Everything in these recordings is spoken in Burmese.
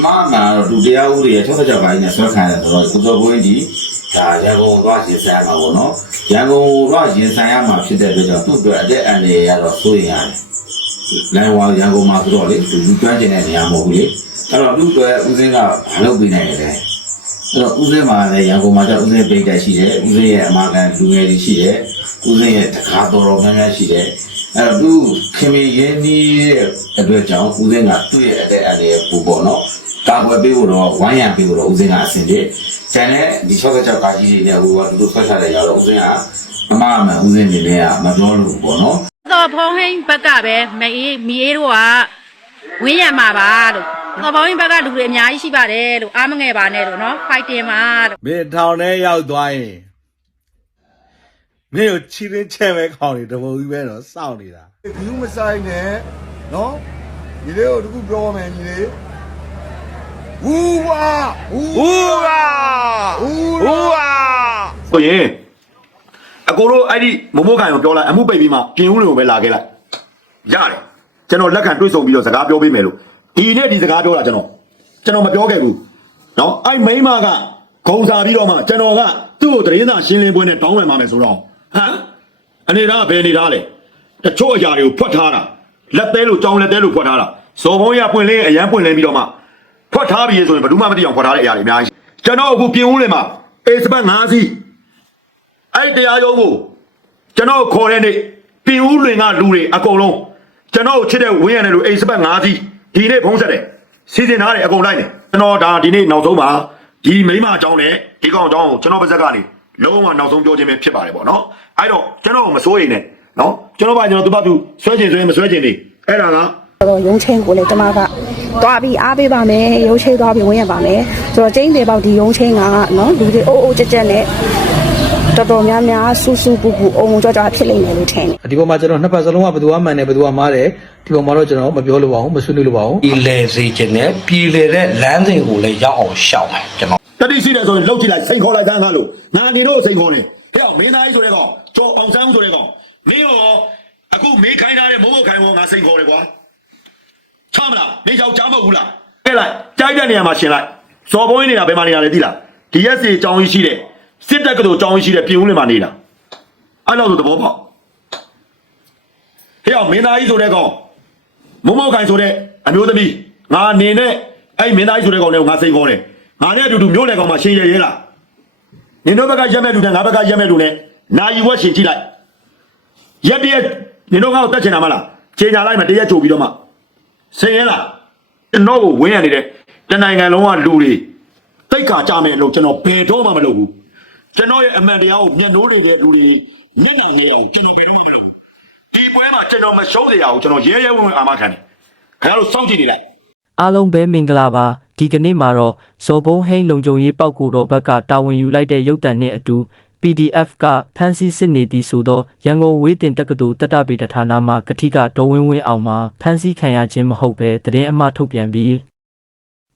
မမှန်တော့ဒုတရားဥပဒေရဲ့66ပိုင်းနဲ့ဆွဲခံရတယ်ဆိုတော့ကုသိုလ်ဘုန်းကြီးဒါရန်ကုန်သွားရင်ဆိုင်ရမှာပေါ့နော်ရန်ကုန်သွားရင်ဆိုင်ရမှာဖြစ်တဲ့အတွက်ကြောင့်သူ့အတွက်အသက်အန္တရာယ်ရတော့စိုးရင်ရတယ်လမ်းဝါရန်ကုန်မှာဆိုတော့လေသူလူကျွမ်းကျင်တဲ့နေရာမဟုတ်ဘူးလေအဲ့တော့သူ့အတွက်ဦးစင်းကမလုပ်ပေးနိုင်တယ်အဲ့တော့ဦးစင်းမှာလည်းရန်ကုန်မှာကျဦးစင်းပိတ်တက်ရှိတယ်ဦးစင်းရဲ့အမာခံလူငယ်တွေရှိတယ်ဦးစင်းရဲ့တကားတော်တော်များများရှိတယ် အဲ့တော့သူခင်မင်းရင်းနှီးရဲ့အတွက်ကြောင့်ဦးစင်းကသူ့ရဲ့အသက်အန္တရာယ်ပူပေါ့နော်ကာကွယ်ပေးဖို့တော့ဝိုင်းရံပေးဖို့တော့ဦးစင်းကအဆင်ပြေကျန်တဲ့ဒီ66ကားကြီးတွေနဲ့ဟိုကသူတို့ဆွဲချတဲ့ရတော့ဦးစင်းကအမှားအမှန်ဦးစင်းနေလဲကမပြောလို့ပေါ့နော်တော့ဖုံးဟင်းဘက်ကပဲမအေးမီအေးတို့ကဝင်းရံမှာပါလို့တော့ဖုံးဟင်းဘက်ကလူတွေအများကြီးရှိပါတယ်လို့အားမငယ်ပါနဲ့လို့နော် fighting ပါလို့မင်းထောင်ထဲရောက်သွားရင် မင်းကိုချီရင်းချဲပဲခေါင်းနေတပုံကြီးပဲတော့စောင့်နေတာဘယူးမဆိုင်နဲ့နော်ဒီလေးကိုတခုပြောမယ်ညီလေးဝူဝါဝူဦးဝါဝူဦးဝါဆိုရင်အကိုတို့အဲ့ဒီမမိုးခိုင်ကိုပြောလိုက်အမှုပိတ်ပြီးမှပြင်ဦးတွေကိုပဲလာခဲ့လိုက်ရတယ်ကျွန်တော်လက်ခံတွေးဆုံပြီးတော့စကားပြောပေးမယ်လို့ဒီနေ့ဒီစကားပြောတာကျွန်တော်ကျွန်တော်မပြောခဲ့ဘူးနော်အဲ့မိန်းမကဂုံစားပြီးတော့မှကျွန်တော်ကသူ့ကိုတရင်သာရှင်းလင်းပွဲနဲ့တောင်းပန်ပါမယ်ဆိုတော့ ဟမ်အနေဒါကဘယ်နေတာလဲတချို့အရာတွေကိုဖွက်ထားတာလက်သေးလို့ကြောင်းလက်သေးလို့ဖွက်ထားတာစော်ဘုံရပွင့်လင်းအရန်ပွင့်လင်းပြီးတော့မှဖွက်ထားပြီဆိုရင်ဘယ်သူမှမသိအောင်ဖွက်ထားတဲ့အရာတွေအများကြီးကျွန်တော်အခုပြင်ဦးလင်မှာအေစပတ်5စီးအဲ့ဒီတရားရုံးကိုကျွန်တော်ခေါ်တဲ့နေ့ပြင်ဦးလင်ကလူတွေအကုန်လုံးကျွန်တော်ကိုချစ်တဲ့ဝင်းရံတဲ့လူအေစပတ်5စီးဒီနေ့ဖုံးဆက်တယ်စီစဉ်ထားတယ်အကုန်လိုက်တယ်ကျွန်တော်ဒါဒီနေ့နောက်ဆုံးပါဒီမိမအကြောင်းနဲ့ဒီကောင်အကြောင်းကိုကျွန်တော်ပါဇက်ကနေ လုံးဝနောက်ဆုံးပြောခြင်းပဲဖြစ်ပါတယ်ပေါ့နော်အဲ့တော့ကျွန်တော်ကိုမစိုးရိမ်နဲ့နော်ကျွန်တော်ပါကျွန်တော်သူ့ဘာသူဆွဲချင်ဆွဲမဆွဲချင်နေအဲ့ဒါကတော့ရုံချင်းကိုလည်းကျမကသွားပြီးအားပေးပါမယ်ရုံချင်းသွားပြီးဝင်ရပါမယ်ဆိုတော့ကျင်းတယ်ပေါက်ဒီရုံချင်းကနော်လူတွေအိုးအိုးကြက်ကြက်နဲ့တော်တော်များများဆူဆူပူပူအုံကြွကြွဖြစ်လိမ့်မယ်လို့ထင်တယ်ဒီပေါ်မှာကျွန်တော်နှစ်ဖက်စလုံးကဘယ်သူကမှန်တယ်ဘယ်သူကမှားတယ်ဒီပေါ်မှာတော့ကျွန်တော်မပြောလို့ပါဘူးမဆွေးနွေးလို့ပါဘူးပြည်လေစေခြင်းနဲ့ပြည်လေတဲ့လမ်းစဉ်ကိုလည်းရောက်အောင်ရှောက်မယ်ကျွန်တော် တတိရှိတယ်ဆိုရင်လှုပ်ကြည့်လိုက်စိန်ခေါ်လိုက်တန်းကားလို့ငါနေတော့စိန်ခေါ်နေဟဲ့အောင်မင်းသားကြီးဆိုတဲ့ကောင်ကျော်အောင်ဆန်းဦးဆိုတဲ့ကောင်မင်းရောအခုမင်းခိုင်းထားတဲ့မိုးမိုးခိုင်းကောင်ငါစိန်ခေါ်တယ်ကွာချမလားမင်းယောက်ကြားမဟုတ်ဘူးလားဟဲ့လိုက်ကြိုက်တဲ့နေရာမှာရှင်လိုက်ဇော်ဘုန်းကြီးနေတာဘယ်မှာနေတာလဲသိလားဒီရက်စီအကြောင်းကြီးရှိတဲ့စစ်တပ်ကတို့အကြောင်းကြီးရှိတဲ့ပြည်ဦးလင်မှာနေတာအဲ့လောက်ဆိုသဘောပေါက်ဟဲ့အောင်မင်းသားကြီးဆိုတဲ့ကောင်မိုးမိုးခိုင်ဆိုတဲ့အမျိုးသမီးငါနေနဲ့အဲ့မင်းသားကြီးဆိုတဲ့ကောင်နဲ့ငါစိန်ခေါ်တယ် ငါနဲ့အတူတူမျိုးလေကောင်မှာရှင်းရရဲလားနင်တို့ဘက်ကရက်မဲ့လူနဲ့ငါဘက်ကရက်မဲ့လူနဲ့နာယီဝက်ရှင်ကြည့်လိုက်ရက်တရက်နင်တို့ငါ့ကိုတက်ချင်တာမလားချိန်ညာလိုက်မှတရက်ကြိုပြီးတော့မှဆင်းရဲလားကျွန်တော်ကိုဝင်းရနေတဲ့တနိုင်ငံလုံးကလူတွေတိတ်ခါကြမယ်လို့ကျွန်တော်ဘယ်တော့မှမလုပ်ဘူးကျွန်တော်ရဲ့အမှန်တရားကိုမျက်နှိုးနေတဲ့လူတွေမျက်နှာနေအောင်ကျွန်တော်ဘယ်တော့မှမလုပ်ဘူးဒီပွဲမှာကျွန်တော်မရှုံးစရာကိုကျွန်တော်ရဲရဲဝံ့ဝံ့အာမခံတယ်ခင်ဗျားတို့စောင့်ကြည့်နေလိုက် အားလုံးပဲမင်္ဂလာပါဒီကနေ့မှာတော့ဇော်ဘုံဟိန်းလုံခြုံရေးပောက်ကူတော်ဘက်ကတာဝန်ယူလိုက်တဲ့ရုပ်တံနဲ့အတူ PDF ကဖမ်းဆီးစစ်နေသည်ဆိုတော့ရန်ကုန်ဝေးတင်တက္ကသိုလ်တတဗေဒဌာနမှကတိကဒေါ်ဝင်းဝင်းအောင်မှာဖမ်းဆီးခံရခြင်းမဟုတ်ပဲသတင်းအမှားထုတ်ပြန်ပြီး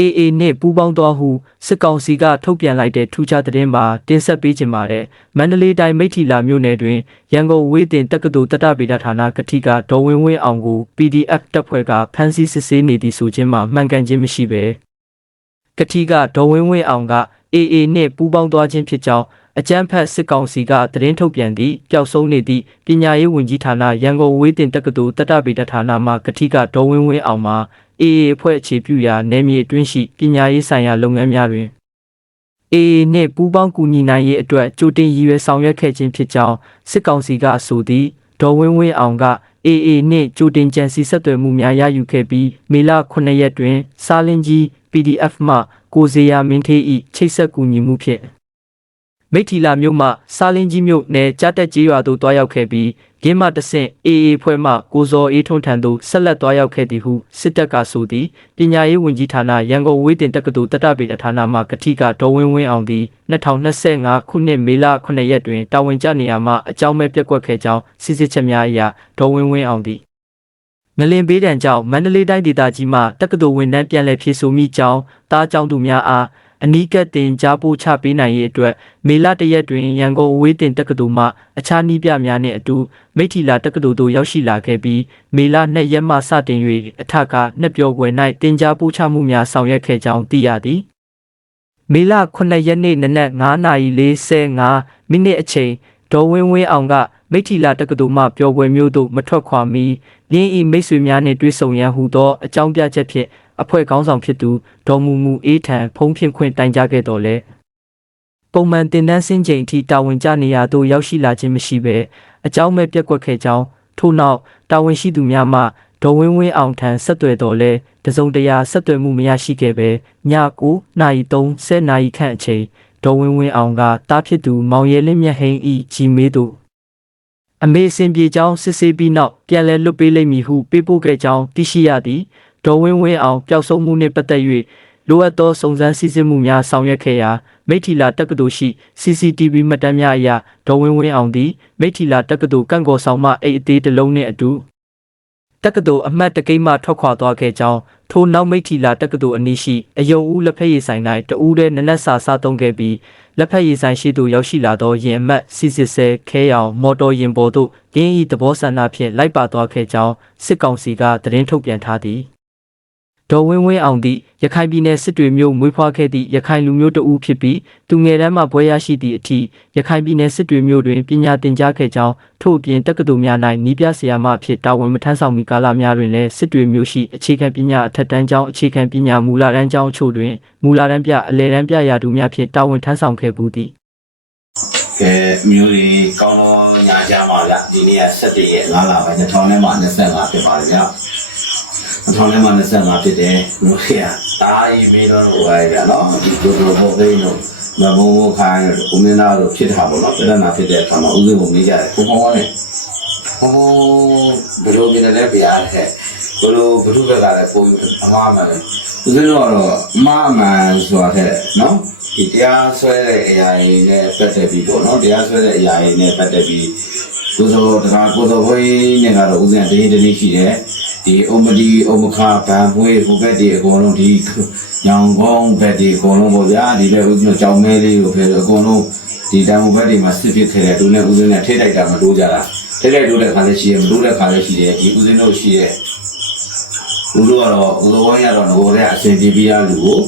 AA နဲ့ပူးပေါင်းသွားဟုစစ်ကောင်စီကထုတ်ပြန်လိုက်တဲ့ထူးခြားသတင်းမှာတင်ဆက်ပေးခြင်းပါတယ်မန္တလေးတိုင်းမိထီလာမြို့နယ်တွင်ရန်ကုန်ဝေးတင်တက္ကသိုလ်တတဗေဒဌာနကတိကဒေါ်ဝင်းဝင်းအောင်ကို PDF တပ်ဖွဲ့ကဖမ်းဆီးစစ်ဆေးနေသည်ဆိုခြင်းမှာမှန်ကန်ခြင်းမရှိပဲကတိကဒေါ်ဝင်းဝင်းအောင်က AA နှင့်ပူးပေါင်းသွားခြင်းဖြစ်ကြောင်းအကြမ်းဖက်စစ်ကောင်စီကသတင်းထုတ်ပြန်သည့်ပျောက်ဆုံးနေသည့်ပညာရေးဝန်ကြီးဌာနရန်ကုန်ဝေးတင်တက္ကသိုလ်တတဗေဒဌာနမှကတိကဒေါ်ဝင်းဝင်းအောင်မှာ AA အဖွဲ့အခြေပြုရာနယ်မြေအတွင်းရှိပညာရေးဆိုင်ရာလုပ်ငန်းများတွင် AA နှင့်ပူးပေါင်းကူညီနိုင်ရေးအတွက်ကြိုတင်ရည်ရွယ်ဆောင်ရွက်ခဲ့ခြင်းဖြစ်ကြောင်းစစ်ကောင်စီကဆိုသည်ဒေါ်ဝင်းဝင်းအောင်က AA နှင့်ကြိုတင်ကြံစီဆက်သွယ်မှုများရယူခဲ့ပြီးမေလ9ရက်တွင် စားလင်းကြီး PDF မှကိုဇေယျမင်းထေး၏ချိတ်ဆက်ကူညီမှုဖြင့်မိထီလာမြို့မှစာလင်းကြီးမြို့နယ်ကြားတက်ကြီးရွာသို့တွားရောက်ခဲ့ပြီး ဂင်းမတဆင့် AA ဖွဲ့မှကိုဇော်အေးထွန်းထံသို့ဆက်လက်တွားရောက်ခဲ့သည်ဟုစစ်တပ်ကဆိုသည်ပညာရေးဝန်ကြီးဌာနရန်ကုန်ဝေးတင်တက္ကသိုလ်တတဗေဒဌာနမှကတိကဒေါ်ဝင်းဝင်းအောင်သည်2025ခုနှစ်မေလ9ရက်တွင်တာဝန်ကျနေရာမှအကြောင်းမဲ့ပြက်ကွက်ခဲ့ကြောင်းစစ်စစ်ချက်များအရဒေါ်ဝင်းဝင်းအောင်သည်ငလင်ပေးတံကြောင့်မန္တလေးတိုင်းဒေသကြီးမှတက္ကသိုလ်ဝန်ထမ်းပြန်လည်ဖြည့်ဆို့မိကြောင်းတားကြောင်းသူများအား အနီးကပ်တင်ကြားပို့ချပေးနိုင်ရေးအတွက်မေလတရက်တွင်ရန်ကုန်အဝေးတင်တက္ကသိုလ်မှအခြားနည်းပြများနှင့်အတူမိထီလာတက္ကသိုလ်သို့ရောက်ရှိလာခဲ့ပြီးမေလ2ရက်မှစတင်၍အထက်ကနှစ်ပြောပွဲ၌တင်ကြားပို့ချမှုများဆောင်ရွက်ခဲ့ကြောင်းသိရသည်မေလ9ရက်နေ့နနက်9:45မိနစ်အချိန်ဒေါ်ဝင်းဝင်းအောင်ကမိထီလာတက္ကသိုလ်မှပျော်ပွဲမျိုးသို့မထွက်ခွာမီလင်းဤမိတ်ဆွေများနှင့်တွေ့ဆုံရန်ဟူသောအကြောင်းပြချက်ဖြင့် အဖွဲ့ခေါင်းဆောင်ဖြစ်သူဒေါ်မူမူအေးထံဖုံးဖြင့်ခွင့်တိုင်ကြားခဲ့တော်လဲပုံမှန်တင်တန်းစင်းချိန်အထိတာဝန်ကျနေရာသို့ရောက်ရှိလာခြင်းမရှိဘဲအကြောင်းမဲ့ပြက်ကွက်ခဲ့ကြောင်းထို့နောက်တာဝန်ရှိသူများမှဒေါ်ဝင်းဝင်းအောင်ထံဆက်သွယ်တော်လဲတစုံတရာဆက်သွယ်မှုမရရှိခဲ့ပဲည9နာရီ30နာရီခန့်အချိန်ဒေါ်ဝင်းဝင်းအောင်ကတားဖြစ်သူမောင်ရဲလင်းမြတ်ဟိန်းဤဂျီမေးတို့အမေအစဉ်ပြေကြောင်းစစ်ဆေးပြီးနောက်ပြန်လည်လွတ်ပေးလိမ့်မည်ဟုပေးပို့ခဲ့ကြောင်းသိရှိရသည် ဒေါ်ဝင်းဝင်းအောင်ပျောက်ဆုံးမှုနှင့်ပတ်သက်၍လိုအပ်သောစုံစမ်းစစ်ဆေးမှုများဆောင်ရွက်ခဲ့ရာမိထီလာတက္ကသိုလ်ရှိ CCTV မှတ်တမ်းများအရဒေါ်ဝင်းဝင်းအောင်သည်မိထီလာတက္ကသိုလ်ကန့်ကော်ဆောင်မှအိတ်အသေးတစ်လုံးနှင့်အတူတက္ကသိုလ်အမှတ်တကိမ့်မှထွက်ခွာသွားခဲ့ကြောင်းထိုနောက်မိတ်ထီလာတက္ကသိုလ်အနီးရှိအယုံဦးလက်ဖက်ရည်ဆိုင်၌တဦးတည်းနနက်စာစားသုံးခဲ့ပြီးလက်ဖက်ရည်ဆိုင်ရှိသို့ရောက်ရှိလာသောရင်အမတ်စီစစ်ဆဲခဲရောင်မော်တော်ယာဉ်ပေါ်သို့ရင်းဤသဘောဆန္ဒဖြင့်လိုက်ပါသွားခဲ့ကြောင်းစစ်ကောင်စီကသတင်းထုတ်ပြန်ထားသည် ဒေါ်ဝင်းဝင်းအောင်သည့်ရခိုင်ပြည်နယ်စစ်တွေမြို့မွေးဖွားခဲ့သည့်ရခိုင်လူမျိုးတဦးဖြစ်ပြီးသူငယ်တန်းမှဘွဲရရှိသည့်အထိရခိုင်ပြည်နယ်စစ်တွေမြို့တွင်ပညာသင်ကြားခဲ့ကြောင်းထို့အပြင်တက္ကသိုလ်များ၌နီးပြဆရာမအဖြစ်တာဝန်မထမ်းဆောင်မီကာလများတွင်လည်းစစ်တွေမြို့ရှိအခြေခံပညာအထက်တန်းကျောင်းအခြေခံပညာမူလတန်းကျောင်းအချို့တွင်မူလတန်းပြအလယ်တန်းပြရာထူးများဖြင့်တာဝန်ထမ်းဆောင်ခဲ့ပူသည်ကဲမျိုးတွေကောင်းတော့ညာကြပါဗျဒီနေ့က17ရက်5လပိုင်း2000နဲ့မှ25ဖြစ်ပါတ ယ်ဗျ2000နဲ့မှ25ဖြစ်တယ်မျိုးတွေကတားရီမေးတော့ဟိုပါဗျနော်ဒီလိုလိုပေါ့သိန်းတော့မဘုံဘခိုင်းတော့ဦးမင်းသားတို့ဖြစ်တာပေါ့နော်ပြဿနာဖြစ်တဲ့အခါမှာဦးစင်းကိုမေးကြတယ်ဘုံဘုံနဲ့ဟောဘယ်လိုမြင်တယ်လဲဗျာတဲ့ဘယ်လိုဘုရုဘက်ကလည်းပုံအမှားမှန်တယ်ဦးစင်းတော့အမှားမှန်ဆိုတာတဲ့နော်ဒီတရားဆွဲတဲ့အရာတွေနဲ့ပတ်သက်ပြီးပေါ့နော်တရားဆွဲတဲ့အရာတွေနဲ့ပတ်သက်ပြီးကိုယ်တော်တရားကိုယ်တော်ဘုန်းကြီးနဲ့ကတော့ဦးဇင်းတရင်တရင်ရှိတယ် ဒီအုံမဒီအုံမခဗန်ပွေးဟိုဘက်ဒီအကုန်လုံးဒီညောင်ကောင်းဘက်ဒီအကုန်လုံးပေါ့ဗျာဒီဘက်ဦးဇင်းတို့ကြောင်မဲလေးကိုဖယ်အကုန်လုံးဒီတန်ဖိုးဘက်ဒီမှာစစ်ဖြစ်ခဲ့တဲ့သူနဲ့ဦးဇင်းနဲ့ထိတိုက်တာမတိုးကြတာထိတိုက်တိုးတဲ့ခါလည်းရှိတယ်မတိုးတဲ့ခါလည်းရှိတယ်ဒီဦးဇင်းတို့ရှိတဲ့ဦးတို့ကတော့ဦးတော်ဘုန်းကြီးကတော့ငိုတဲ့အစဉ်ပြေပြရလူကို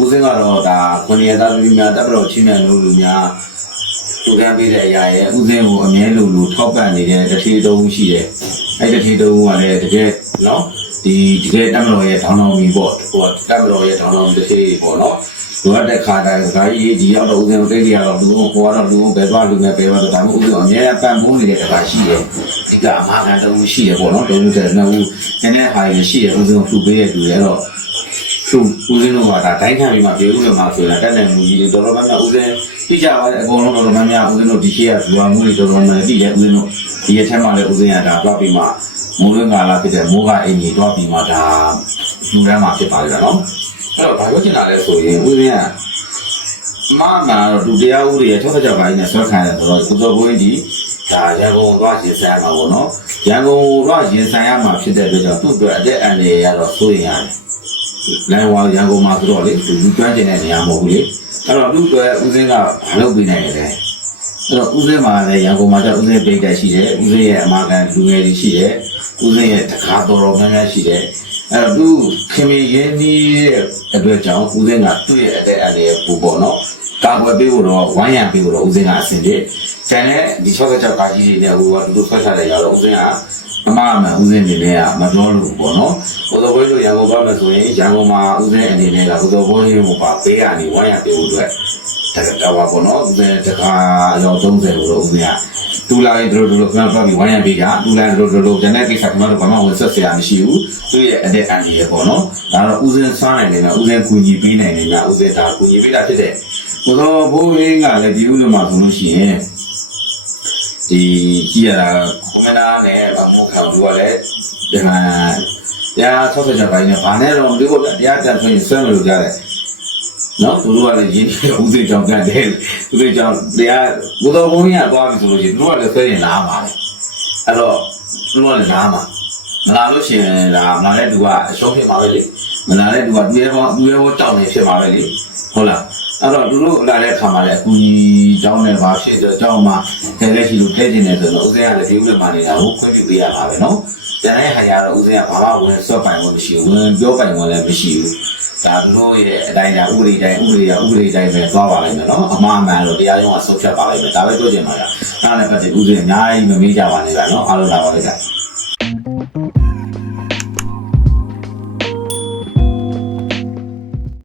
ဦးစင်းကတော့ဒါခွန်ရသားလူများတပ်မတော်ချင်းမြန်လူလူများသူကမ်းပေးတဲ့အရာရဲ့ဦးစင်းကိုအမြဲလိုလိုထောက်ပံ့နေတဲ့တတိတုံးရှိတယ်။အဲ့တတိတုံးကလည်းတကယ် နော်ဒီတကယ်တပ်မတော်ရဲ့ထောင်းထောင်းကြီးပေါ့ဟိုတပ်မတော်ရဲ့ထောင်းထောင်းတတိပေါ့နော်။လိုအပ်တဲ့ခါတိုင်းစကားကြီးဒီရောက်တော့ဦးစင်းကိုသိကြရတော့လူကိုကတော့လူကိုပဲသွားလူငယ်ပဲသွားတော့ဒါမှမဟုတ်ဦးစင်းအမြဲပံ့ပိုးနေတဲ့အခါရှိတယ်။ဒီကအမှားကန်တုံးရှိတယ်ပေါ့နော်။တုံးတဲ့နှစ်ဦးနည်းနည်းဟာရရှိတယ်ဦးစင်းကိုထူပေးတဲ့လူတွေတော့သူဦးစင်းတို့ကဒါတိုင်းခံပြီးမှပြေဦးလို့မှဆိုရင်တက်တဲ့မူကြီးတွေတော်တော်များများဦးစင်းပြကြပါလေအကုန်လုံးတော်တော်များများဦးစင်းတို့ဒီရှေ့ကဇွာမှုတွေတော်တော်များများပြည့်တယ်ဦးစင်းတို့ဒီရက်ထဲမှာလည်းဦးစင်းကဒါတော့ပြီးမှ မိုးရင်းကာလာဖြစ်တဲ့မိုးကအင်ကြီးတော့ပြီးမှဒါလူတန်းမှာဖြစ်ပါလိမ့်မယ်နော်အဲ့တော့ဘာလို့ကျင်လာလဲဆိုရင်ဦးစင်းကမမတော့လူတရားဥပဒေရဲ့ထောက်ကြပိုင်းနဲ့ဆွဲခံရတယ်ဆိုတော့ကုသိုလ်ဘုန်းကြီးဒါရန်ကုန်သွားရှင်ဆိုင်မှာပေါ့နော်ရန်ကုန်သွားရှင်ဆိုင်ရမှာဖြစ်တဲ့အတွက်ကြောင့်သူ့အတွက်အသက်အန္တရာယ်ရတော့စိုးရင်ရတယ်လမ်းဝါရန်ကုန်မှာဆိုတော့လေသူလူကျွမ်းကျင်တဲ့နေရာမဟုတ်ဘူးလေအဲ့တော့သူ့အတွက်ဦးစင်းကမလုပ်ပေးနိုင်တယ် အဲ့တော့ဦးစင်းမှာလည်းရန်ကုန်မှာကျဦးစင်းပိတ်တက်ရှိတယ်ဦးစင်းရဲ့အမကန်လူငယ်တွေရှိတယ်ဦးစင်းရဲ့တကားတော်တော်များများရှိတယ်အဲ့တော့သူခင်မင်းရင်းနှီးတဲ့အတွက်ကြောင့်ဦးစင်းကသူ့ရဲ့အတဲ့အန္တရာယ်ပူပေါ့နော်ကာကွယ်ပေးဖို့တော့ဝိုင်းရံပေးဖို့တော့ဦးစင်းကအဆင်ပြေကျန်တဲ့ဒီ66ကာကြီးတွေနဲ့ဟိုကသူတို့ဆွဲချတဲ့ရောက်တော့ဦးစင်းကအမှားအမှန်ဦးစင်းနေနဲ့ကမပြောလို့ပေါ့နော်ဘုသောဘွေးတို့ရန်ကုန်ပါမယ်ဆိုရင်ရန်ကုန်မှာဦးစင်းအနေနဲ့ကဘုသောဘွေးကိုပါပေးရနေဝိုင်းရပေးဖို့အတွက် တကတာပါပေါ့နော်ဦးစင်းတခါရောက်30ကိုတော့ဦးစင်းကတူလာရင်တို့တို့ကျွန်တော်ပြောပြီးဝိုင်းရပေးကြတူလာတို့တို့တို့ကျန်တဲ့ကိစ္စကကျွန်တော်ဘာမှဝင်ဆက်စရာမရှိဘူးသူရဲ့အတဲ့အန်ဒီရဲ့ပေါ့နော်ဒါတော့ဦးစင်းစားနိုင်တယ်ကဦးစင်းကူညီပေးနိုင်တယ်ကဦးစင်းဒါကူညီပေးတာဖြစ်တဲ့ဘုသောဘွေးကလည်းဒီဦးလုံးမှာဆိုလို့ရှိရင်ဒီကြည့်ရတာကွန်မန့်တာနဲ့ဗမောခံသူကလည်းဒီမှာတရားဆောက်တဲ့ပိုင်းနဲ့ဘာနဲ့တော့မသိဘူးဗျတရားတန်ဆိုရင်ဆွဲမလို့ကြားတယ် နော်သူတို့ကလည်းရင်းနှီးဦးစိတ်ကြောင့်တတ်တယ်ဦးစိတ်ကြောင့်တရားဘုတော်ဘုန်းကြီးကသွားပြီဆိုလို့ရှိရင်သူတို့ကလည်းဆွဲရင်လာပါလေအဲ့တော့သူတို့ကလည်းလာမှာမလာလို့ရှိရင်ဒါမလာတဲ့သူကအရှုံးဖြစ်မှာပဲလေမလာတဲ့သူကသူရဲ့ဘောသူရဲ့ဘောကြောက်နေဖြစ်ပါပဲလေဟုတ်လားအဲ့တော့သူတို့လာတဲ့အခါမှာလည်းအကူကြီးကျောင်းနဲ့ပါဖြစ်တော့ကျောင်းမှာထဲလက်ရှိလို့ထဲကျင်နေဆိုတော့ဦးစင်းကလည်းဒီဥပမာနေတာကိုခွင့်ပြုပေးရမှာပဲနော်ကျန်တဲ့ဟာရတော့ဦးစင်းကဘာမှဝင်စော့ပိုင်ဝင်မရှိဘူးဝင်ပြောပိုင်ဝင်လည်းမရှိဘူး ဒါသူတို့ရဲ့အတိုင်းဒါဥပဒေတိုင်းဥပဒေရဥပဒေတိုင်းပဲသွားပါလိမ့်မယ်နော်အမှားအမှန်တော့တရားရုံးကဆုံးဖြတ်ပါလိမ့်မယ်ဒါပဲပြောချင်ပါလားအဲ့ဒါနဲ့ပတ်သက်ဦးစင်းအများကြီးမမေးကြပါနဲ့ဗျာနော်အားလုံးလာပါလိမ့်ကြ